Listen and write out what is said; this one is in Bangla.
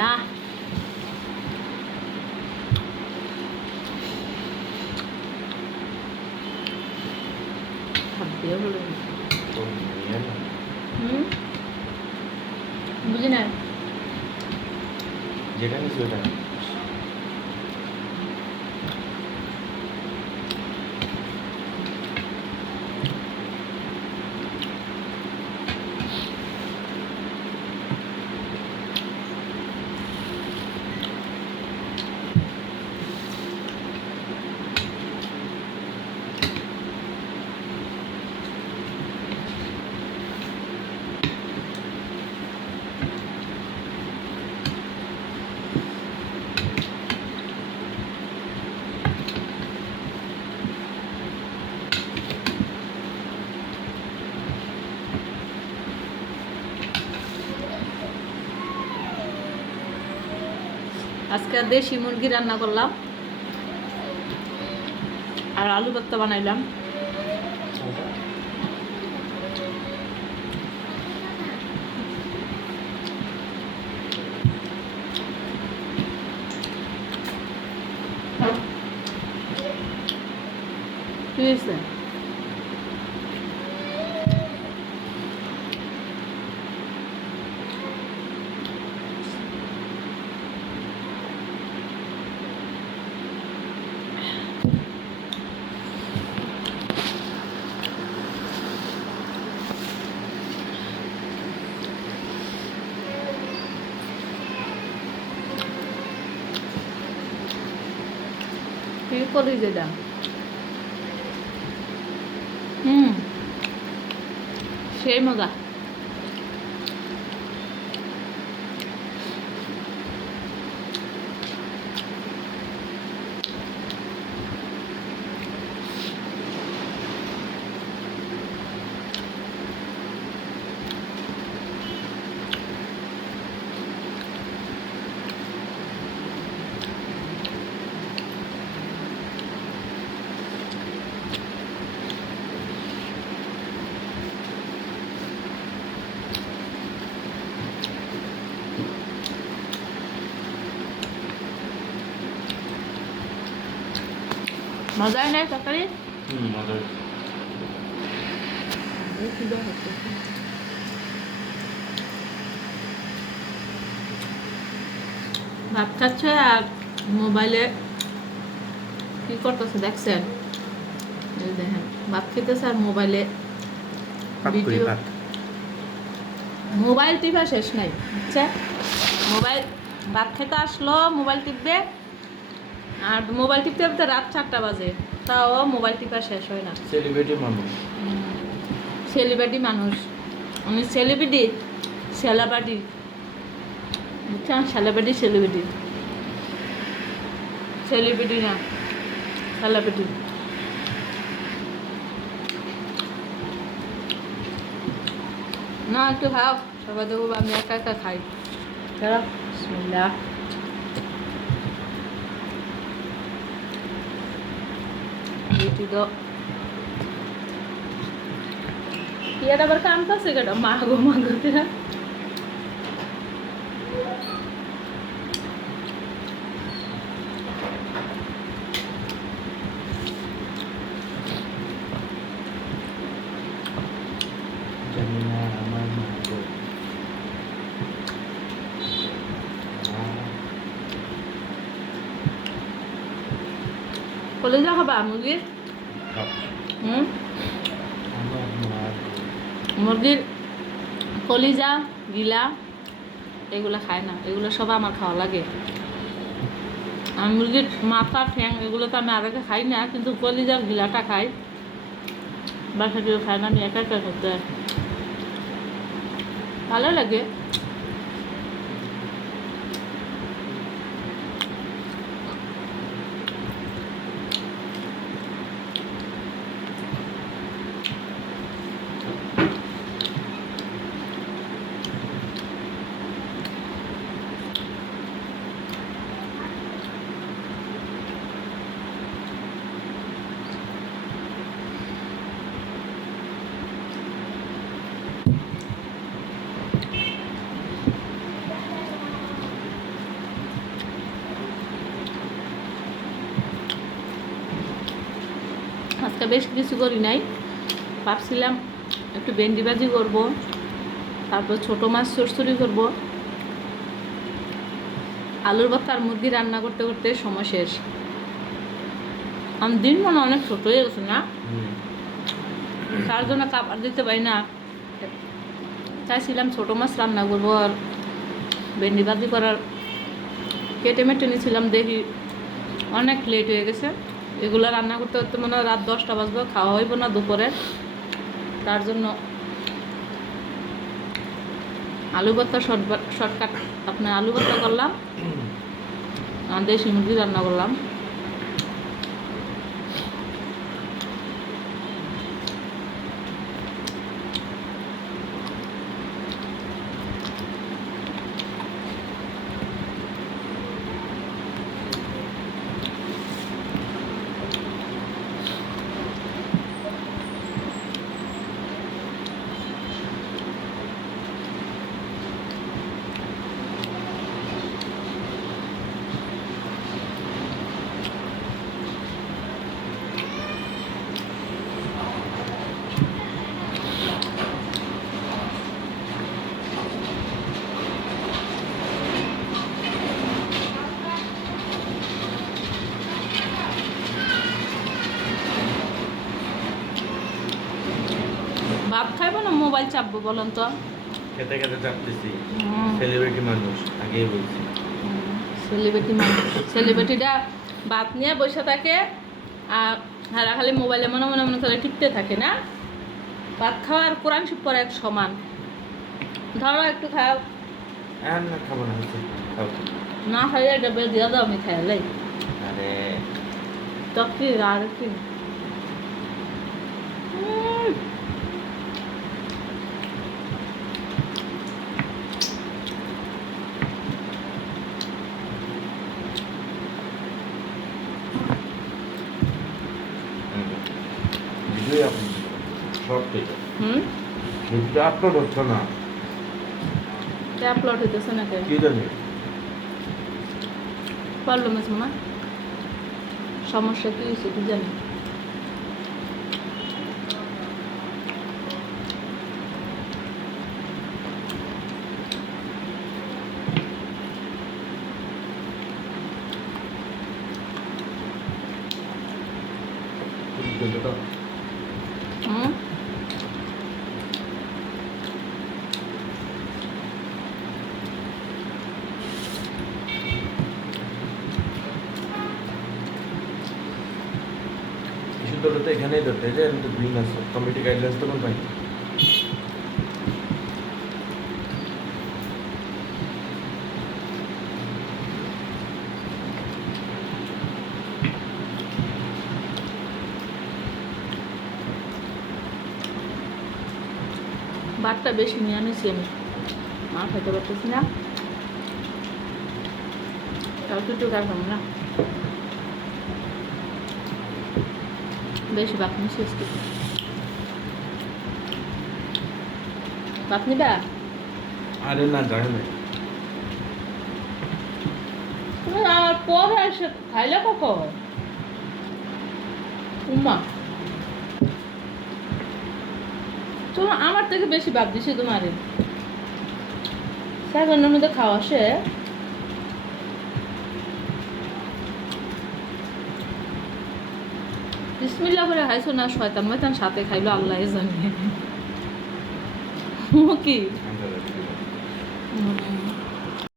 বিসমিল্লাহ। ভাত দিয়ে হলো বুঝি না যেটা নিচ্ছি ওটা আজকে দেশি মুরগি রান্না করলাম আর আলু ভর্তা বানাইলাম। কি হয়েছে? কি করি যেটা সেই মজা। মজাই নাই তরকারি। মজা ভাত খাচ্ছে আর মোবাইলে কি করতেছে দেখছেন? এই দেখেন ভাত খেতেছে আর মোবাইলে ভিডিও। মোবাইল টিপা শেষ নাই, আচ্ছা মোবাইল ভাত খেতে আসলো মোবাইল টিপবে আর মোবাইল টিপতে টিপতে রাত 4টা বাজে, তাও মোবাইল টিপা শেষ হয় না। সেলিব্রিটি মানুষ, সেলিব্রিটি মানুষ, উনি সেলিব্রিটি সেলাবাটি বুঝছেন? সেলিব্রিটি সেলিব্রিটি সেলিব্রিটি না সেলিব্রিটি। না একটু খাও, সবাই দেবো, আমি একা একা খাই। চলো বিসমিল্লাহ। রুটি দাও। এটা আবার কামতাছে কেটা মাগো মাগো কেটা। জানি না আমার মাগো। কলেজা খাবা মুরগির? আমার মাগো। মুরগির কলিজা গিলা এগুলো খায় না, এগুলো সব আমার খাওয়া লাগে। আমি মুরগির মাথা ঠ্যাং এগুলো তো আমি আগে খাই না, কিন্তু কলিজার গিলাটা খাই। বাসা কেউ খায় না, আমি একা একা করতে ভালো লাগে। আজকে বেশ কিছু করি নাই, ভাবছিলাম একটু ভেন্ডি ভাজি করবো, তারপর ছোটো মাছ চচ্চড়ি করবো, আলুর ভর্তা আর মুরগি রান্না করতে করতে সময় শেষ। আমি দিন মনে অনেক ছোট হয়ে গেছে না, তার জন্য কাপড় দিতে পারি না। চাইছিলাম ছোটো মাছ রান্না করবো আর ভেন্ডি ভাজি করার কেটে মেটে নিয়েছিলাম, দেখি অনেক লেট হয়ে গেছে। এগুলো রান্না করতে করতে মনে হয় রাত 10টা বাজবে, খাওয়া হইব না দুপুরে। তার জন্য আলু ভর্তা শর্টকাট আপনার আলু ভর্তা করলাম আর দেশি মুরগি রান্না করলাম। ভাত খাইবো না মোবাইল চাপবো বলেন তো? খেতে খেতে চাপতেছি, সেলিব্রিটি মানুষ আগেই বলছি। সেলিব্রিটি মানুষ, সেলিব্রিটিরা ভাত নিয়ে বসে থাকে আর হারা খালি মোবাইলে মনে মনে মনে করে টিপতে থাকে না। ভাত খাওয়া আর কোরআন শিব পড়া এক সমান। ধরো একটু খাও, আর না খাবো না, হচ্ছে খাও। না খাইলে এটা বের দিয়ে দাও, আমি খাইলাই আরে তো কি আর কি। ভিডিও আপলোড সব ঠিক আছে, ভিডিও আপলোড হচ্ছে না, আপলোড হইতেছে নাকি কি জানি। প্রবলেম আছে মা, সমস্যা কি হয়েছে কি জানি। হুম তো এখানেই ধরতে যে গ্রিন আছে, কমিটি গাইডলাইন্স তো কোন পাই। ভাতটা বেশি নিয়ে আনিছি আমি, মা খাইতে পারতেছি না, তাও একটু খাবো না, বেশি ভাত নিছি আজকে। ভাত নিবা? আরে না জানে না, তুমি আর পরে এসে খাইলে কখন? উম্মা তোমার আমার থেকে বেশি ভাত দিছি তোমারে, সেভেনের মধ্যে খাওয়া আসে। বিসমিল্লাহ করে খাইছো না শয়তান ময়তান সাথে খাইলো আল্লাহ জানে। ও কি